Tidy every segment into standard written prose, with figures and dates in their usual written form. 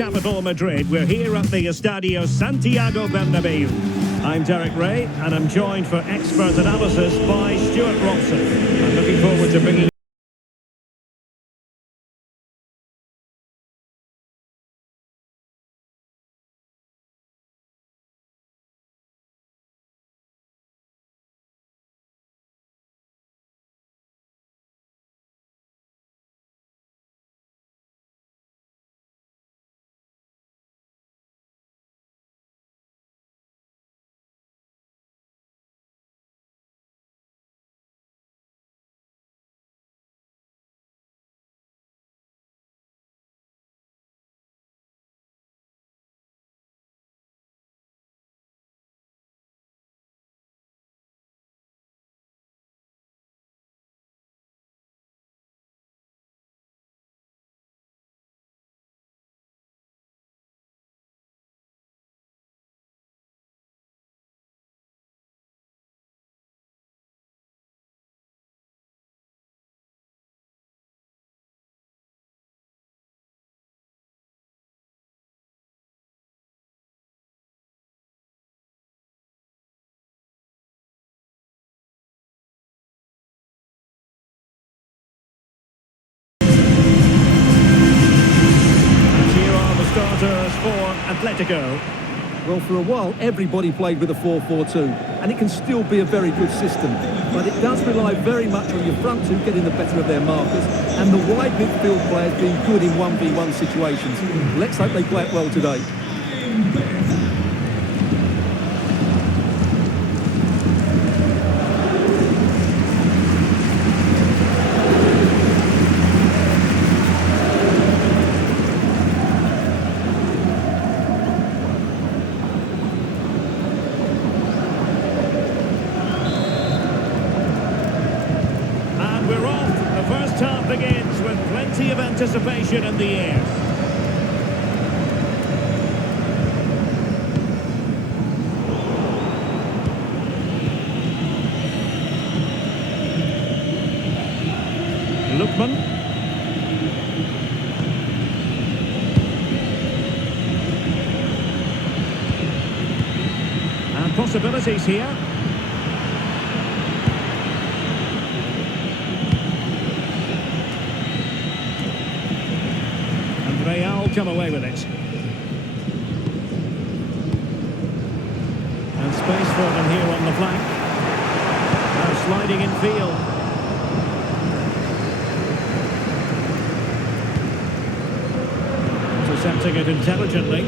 capital, Madrid. We're here at the Estadio Santiago Bernabeu. I'm Derek Ray, and I'm joined for expert analysis by Stuart Robson. I'm looking forward to bringing starters for Atletico. Well, for a while, everybody played with a 4-4-2, and it can still be a very good system. But it does rely very much on your front two getting the better of their markers, and the wide midfield players being good in 1v1 situations. Let's hope they play it well today. We're off. The first half begins with plenty of anticipation in the air. Lookman. And possibilities here. Real come away with it. And space for them here on the flank. Now sliding in field. Intercepting it intelligently.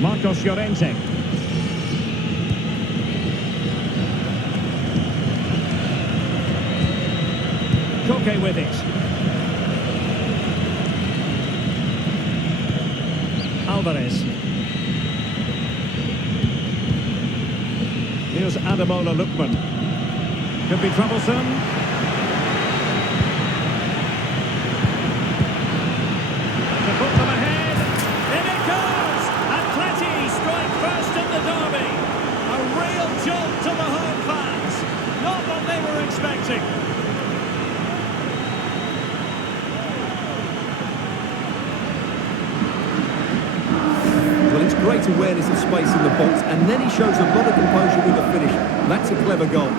Marcos Llorente. Okay with it. Alvarez. Here's Ademola Lookman. Could be troublesome. To put them ahead. In it goes! Atleti strike first in the derby. A real jolt to the home fans. Not what they were expecting. Great awareness of space in the box, and then he shows a lot of composure with the finish. That's a clever goal.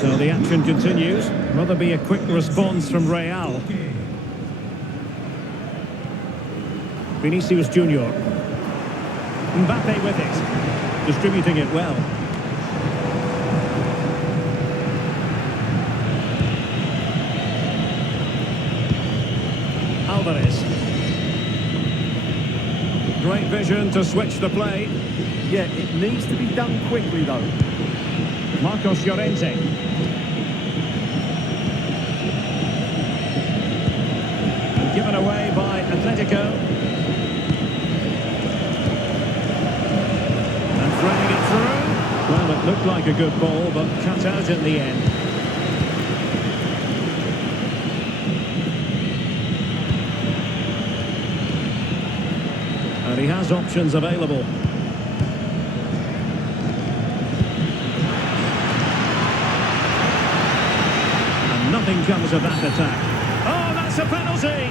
So the action continues. Will there be a quick response from Real? Vinicius Junior. Mbappe with it. Distributing it well. Alvarez. Great vision to switch the play. Yeah, it needs to be done quickly though. Marcos Llorente. Given away by Atletico. And Looked like a good ball, but cut out in the end. And he has options available. And nothing comes of that attack. Oh, that's a penalty!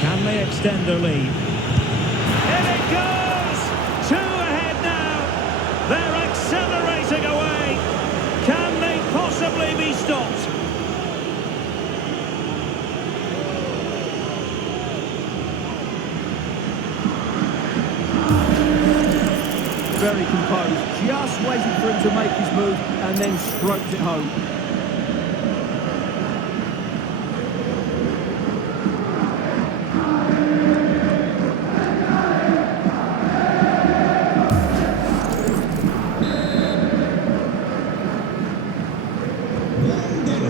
Can they extend their lead? In it goes! 2 ahead now. They're accelerating away. Can they possibly be stopped? Very composed, just waiting for him to make his move and then stroked it home.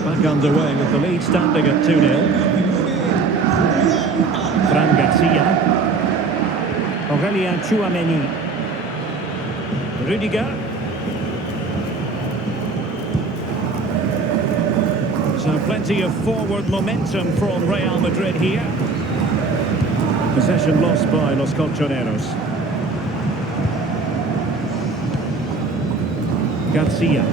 Back underway with the lead standing at 2-0. Fran Garcia. Aurelien Tchouameni. Rudiger. So plenty of forward momentum from Real Madrid here. Possession lost by Los Colchoneros. Garcia.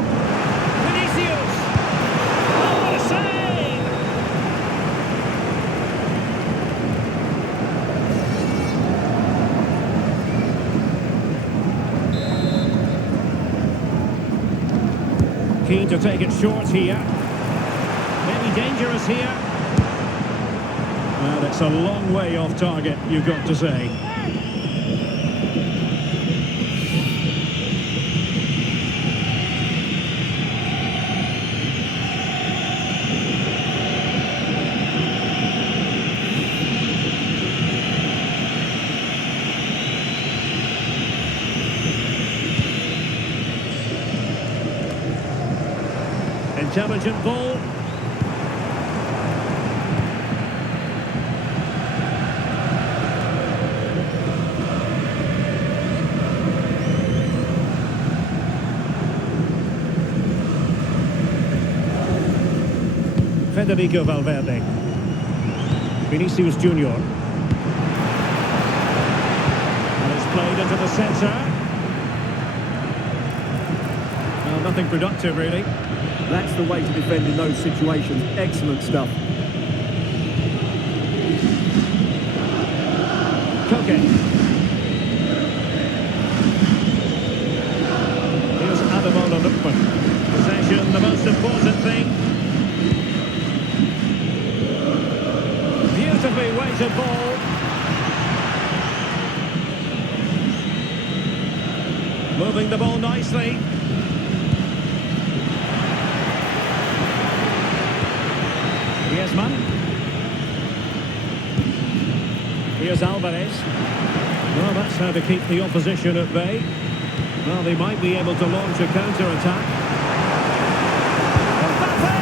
Keen to take it short here. Maybe dangerous here. Well, it's a long way off target, you've got to say. Intelligent ball. Federico Valverde. Vinicius Junior. And it's played into the centre. Well, nothing productive, really. That's the way to defend in those situations. Excellent stuff. Koke. Here's Ademola Lookman. Possession, the most important thing. Beautifully weighted ball. Moving the ball nicely. Griezmann. Here's Alvarez. Well, that's how to keep the opposition at bay. Well, they might be able to launch a counter-attack. Mbappe!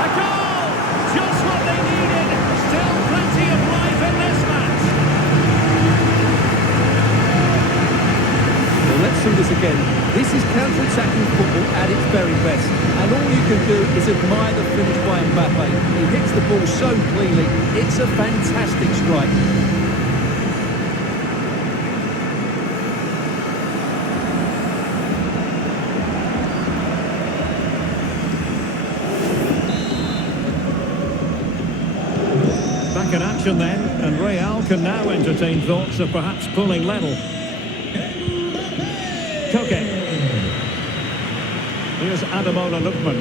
A goal! Just what they needed. Still plenty of life in this match. Well, let's see this again. This is counter-attacking football at its very best. And all you can do is admire the finish by Mbappe. He hits the ball so cleanly. It's a fantastic strike. Back in action then, and Real can now entertain thoughts of perhaps pulling level. Koke. Here's Ademola Lookman.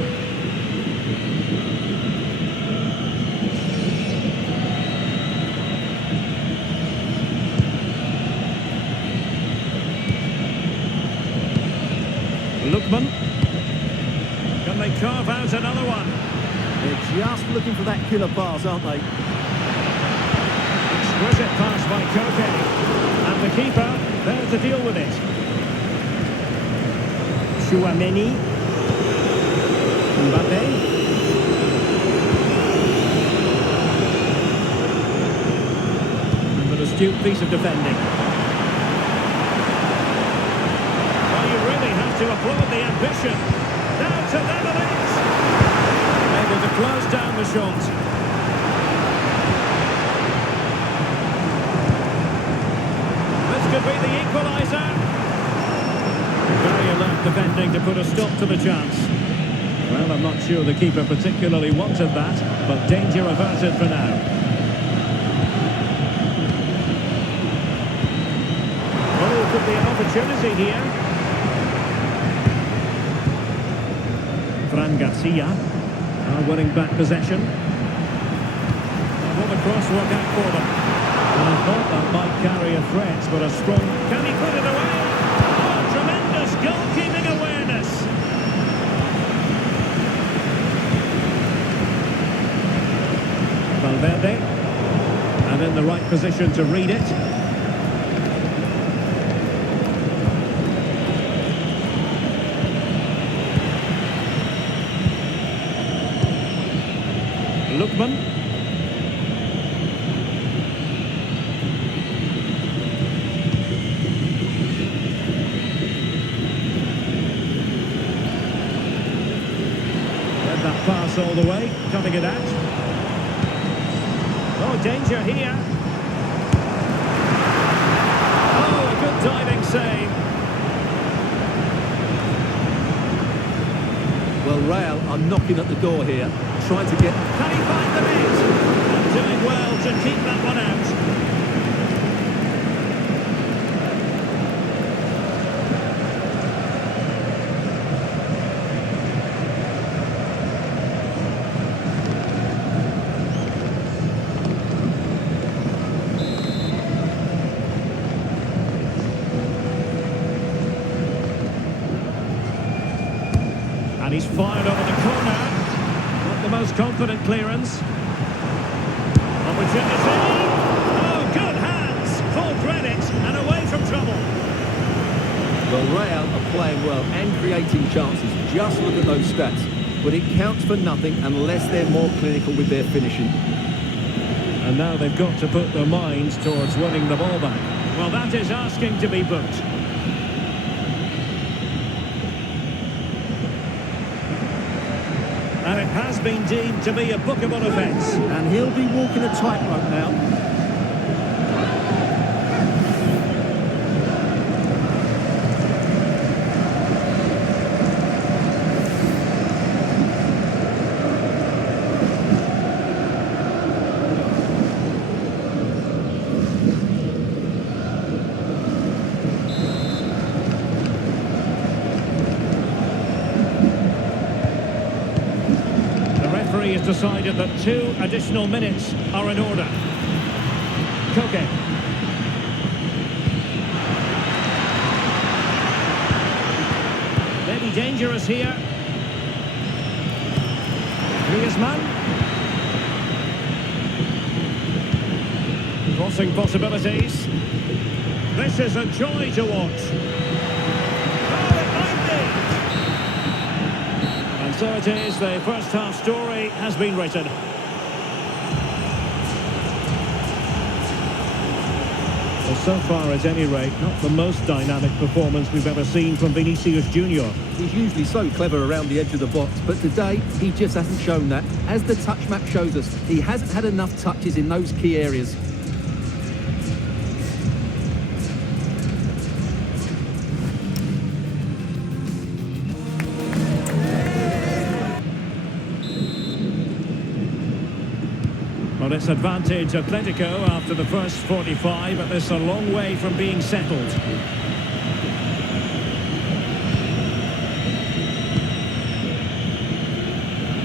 Lookman. Can they carve out another one? They're just looking for that killer pass, aren't they? Exquisite pass by Koke. And the keeper there to deal with it. Chouameni. Mbappe. And an astute piece of defending. Well, you really have to applaud the ambition. Now to level it. Able to close down the shot. This could be the equaliser. Very alert defending to put a stop to the chance. Well, I'm not sure the keeper particularly wanted that, but danger averted for now. Oh, could be an opportunity here. Fran Garcia are winning back possession. Will the cross work out for them? And I thought that might carry a threat, but a strong... Can he put it away? Oh, tremendous goalkeeping awareness. Valverde. And in the right position to read it. Lookman. Let that pass all the way, cutting it out. Oh, danger here. Oh, a good diving save. Well, Real are knocking at the door here, trying to get... Can he find the net? And doing well to keep that one out. And he's fired over the corner. Not the most confident clearance. Opportunity. Oh, good hands. Full credit and away from trouble. Well, Real are playing well and creating chances. Just look at those stats. But it counts for nothing unless they're more clinical with their finishing. And now they've got to put their minds towards winning the ball back. Well, that is asking to be booked. And it has been deemed to be a bookable offence. And he'll be walking a tightrope now. Has decided that 2 additional minutes are in order. Koke. Maybe dangerous here. Griezmann. Crossing possibilities. This is a joy to watch. So it is, the first half story has been written. Well, so far at any rate, not the most dynamic performance we've ever seen from Vinicius Junior. He's usually so clever around the edge of the box, but today he just hasn't shown that. As the touch map shows us, he hasn't had enough touches in those key areas. Well, it's advantage Atletico after the first 45, but this is a long way from being settled.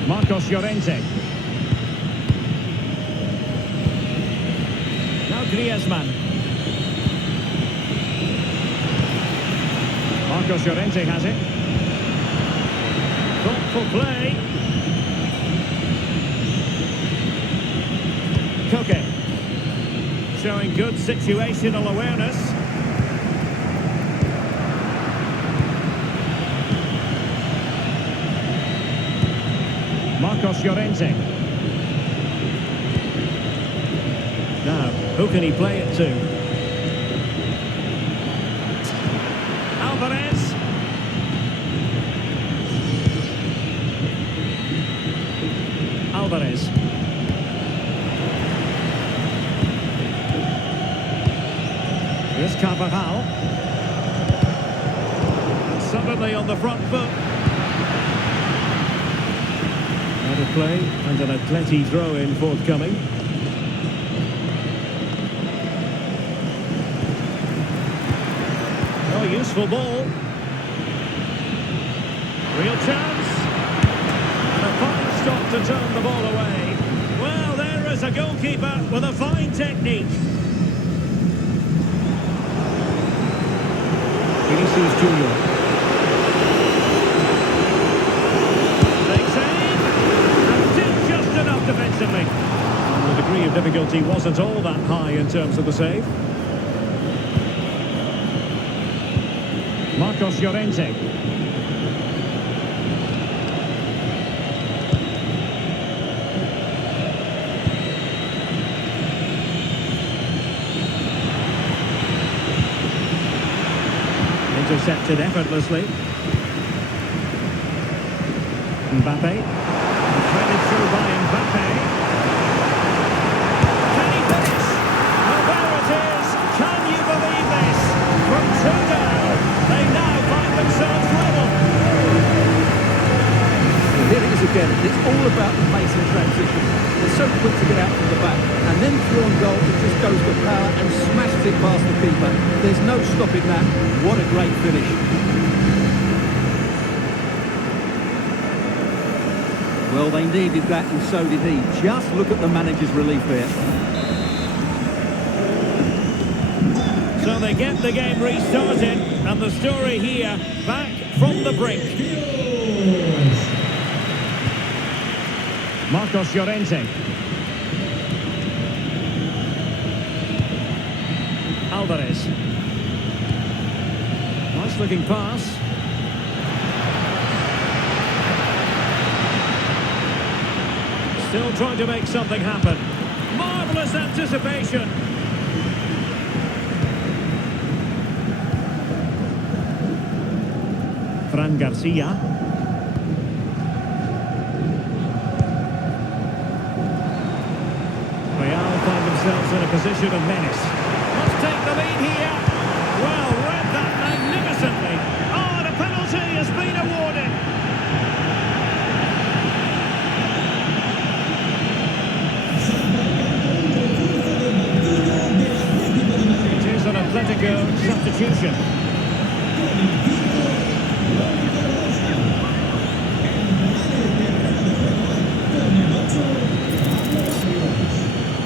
Marcos Llorente. Now Griezmann. Marcos Llorente has it. Thoughtful play. Koke. Showing good situational awareness. Marcos Llorente. Now, who can he play it to? Alvarez. Alvarez. Here's Carvajal. And suddenly on the front foot. Out of play and an Atleti throw-in forthcoming. Oh, useful ball. Real chance. And a fine stop to turn the ball away. Well, there is a goalkeeper with a fine technique. Vinicius Junior. Defensively. The degree of difficulty wasn't all that high in terms of the save. Marcos Llorente. Intercepted effortlessly. Mbappe. Threaded through by Mbappe. Can he finish? Well, there it is. Can you believe this? From 2 down, they now find themselves level. Here it is again. It's all about the pace and transition. They're so quick to get out from the back. And then through on goal, it just goes to power and smashes it past the keeper. There's no stopping that. What a great finish. Well, they needed that, and so did he. Just look at the manager's relief there. So they get the game restarted, and the story here, back from the brink. Marcos Llorente. Alvarez. Nice looking pass. Still trying to make something happen. Marvellous anticipation. Fran Garcia. Real find themselves in a position of menace. Must take the lead here. Well, read that magnificently. Oh, and a penalty has been awarded. An Atletico substitution.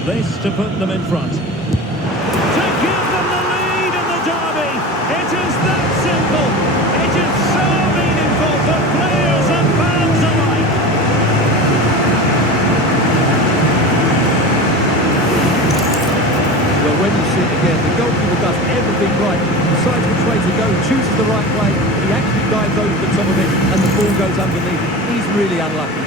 This to put them in front. To give them the lead in the derby. It is that simple. It is so meaningful for players and fans alike. Well, when you see it again, the goalkeeper does everything right. He decides which way to go, chooses the right way, he actually dives over the top of it, and the ball goes underneath it. He's really unlucky.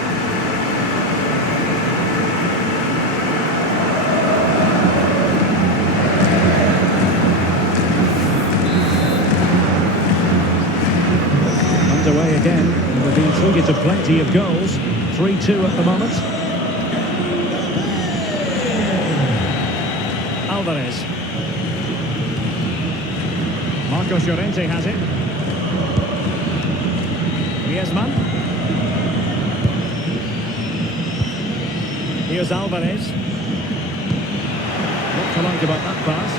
Underway again, and we've been treated to plenty of goals. 3-2 at the moment. Alvarez. Marcos Llorente has it. Griezmann. Here's Alvarez. What to like about that pass?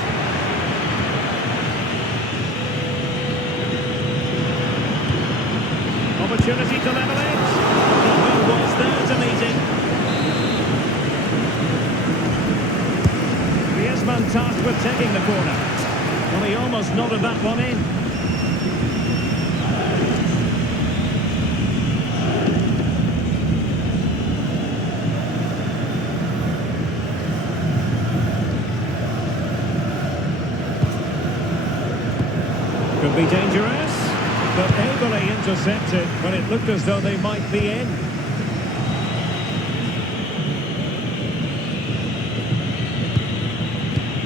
Opportunity to level it. The ball was there to meet it. Griezmann tasked with taking the corner. Well, he almost nodded that one in. Could be dangerous, but ably intercepted when it looked as though they might be in.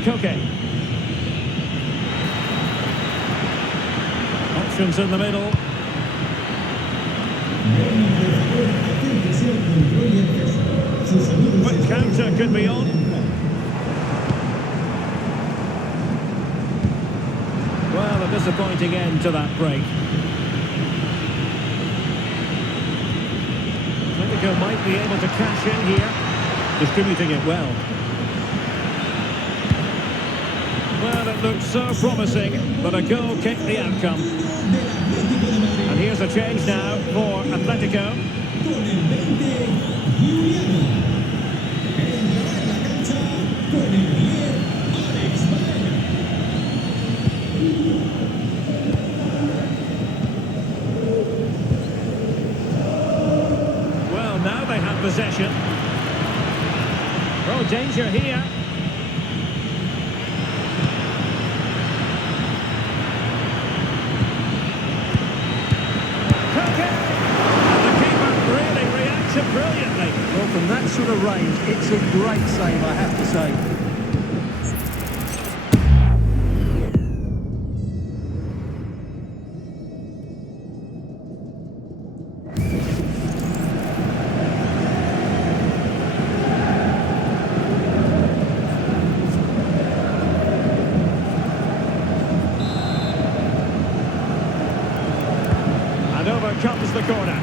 Koke. Options in the middle. Quick counter could be on. Well, a disappointing end to that break. Atletico might be able to cash in here. Distributing it well. Well, it looked so promising, but a goal kicked the outcome. And here's a change now for Atletico. Well, now they have possession. Oh, danger here. Brilliantly. Well, from that sort of range, it's a great save, I have to say. And over comes the corner.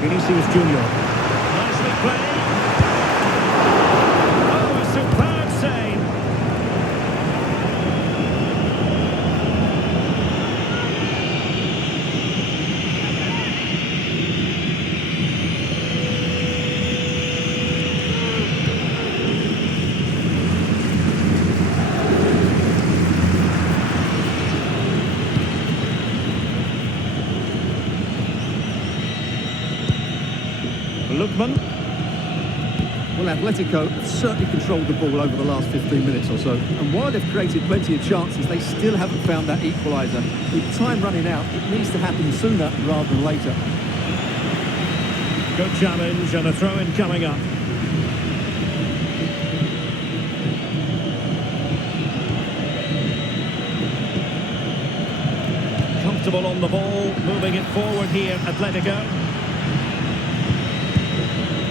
Vinicius Junior. Nicely played. Oh, a superb save. Lookman. Well, Atletico have certainly controlled the ball over the last 15 minutes or so. And while they've created plenty of chances, they still haven't found that equaliser. With time running out, it needs to happen sooner rather than later. Good challenge and a throw-in coming up. Comfortable on the ball, moving it forward here, Atletico.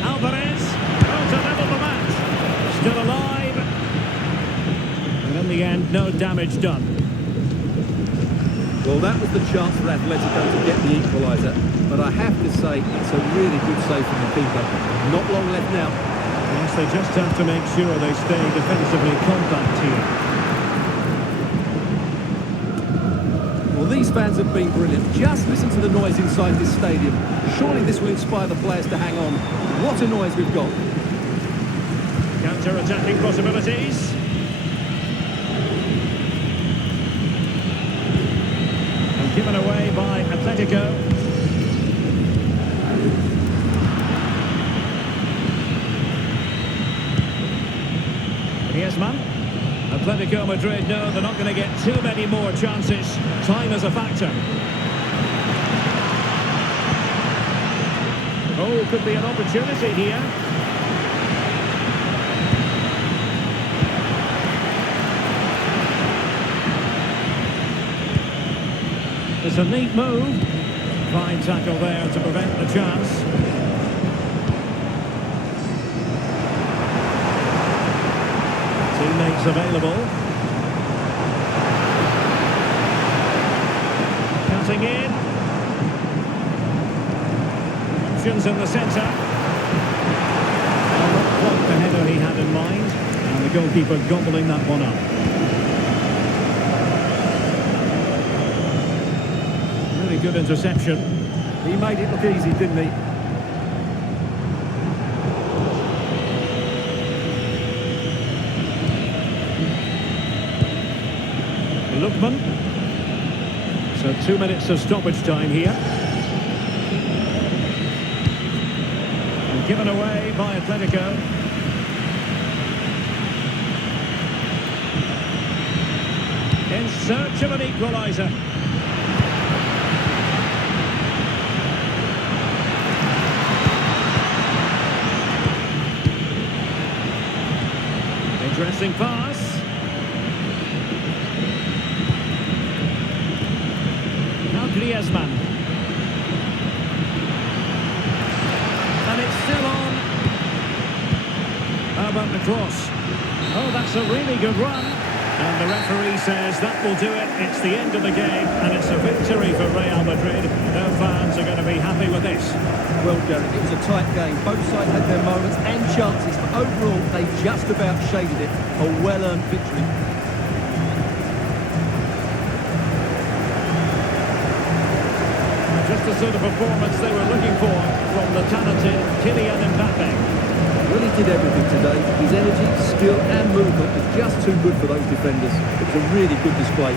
Alvarez, to level the match. Still alive. And in the end, no damage done. Well, that was the chance for Atletico to get the equaliser. But I have to say, it's a really good save from the keeper. Not long left now. Yes, they just have to make sure they stay defensively compact here. Well, these fans have been brilliant. Just listen to the noise inside this stadium. Surely this will inspire the players to hang on. What a noise we've got. Counter-attacking possibilities. And given away by Atletico. Griezmann. Atletico Madrid know they're not going to get too many more chances. Time is a factor. Oh, could be an opportunity here. It's a neat move. Fine tackle there to prevent the chance. Teammates available. Cutting in. Options in the centre. Well, not quite the header he had in mind. And the goalkeeper gobbling that one up. Really good interception. He made it look easy, didn't he? Lookman. So 2 minutes of stoppage time here. Given away by Atletico. In search of an equaliser. Interesting pass. Now Griezmann. And it's still on. How about the cross? Oh, that's a really good run. And the referee says that will do it. It's the end of the game, and it's a victory for Real Madrid. Their fans are going to be happy with this. Well, Derek, it was a tight game. Both sides had their moments and chances, but overall, they just about shaded it. A well-earned victory. Just the sort of performance they were looking for from the talented Kylian Mbappe. Well, he did everything today. His energy, skill and movement was just too good for those defenders. It was a really good display.